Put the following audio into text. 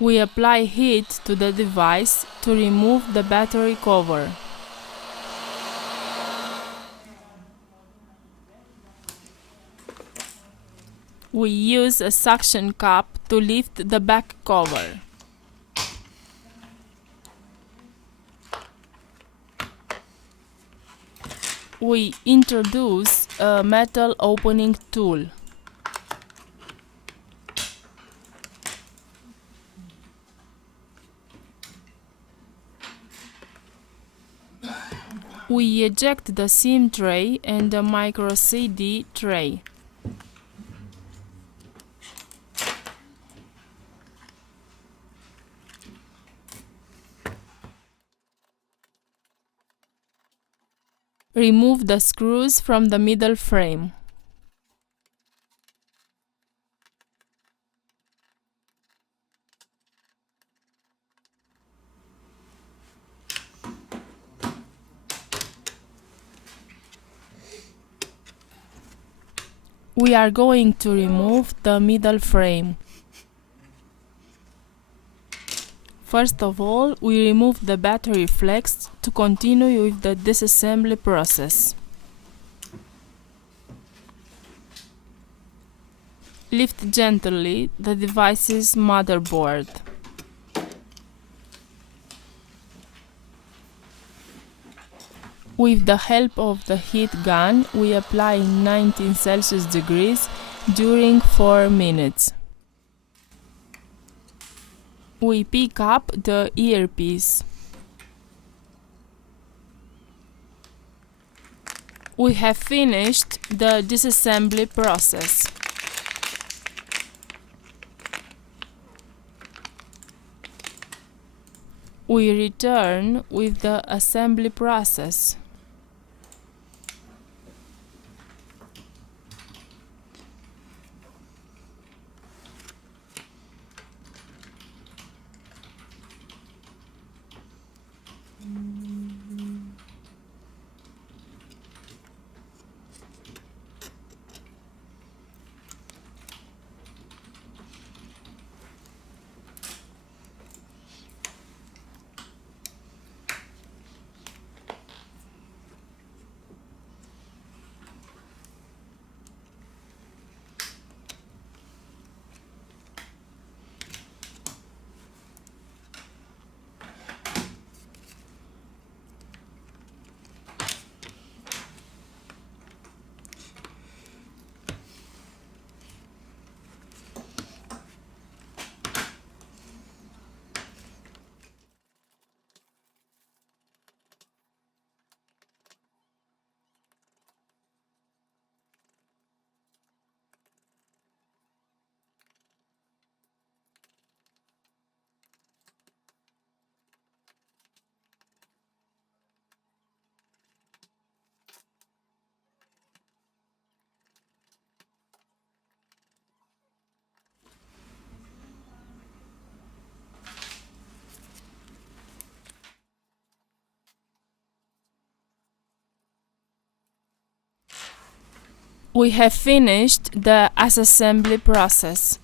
We apply heat to the device to remove the battery cover. We use a suction cup to lift the back cover. We introduce a metal opening tool. We eject the SIM tray and the micro CD tray. Remove the screws from the middle frame. We are going to remove the middle frame. First of all, we remove the battery flex to continue with the disassembly process. Lift gently the device's motherboard. With the help of the heat gun, we apply 19 Celsius degrees during 4 minutes. We pick up the earpiece. We have finished the disassembly process. We return with the assembly process. We have finished the assembly process.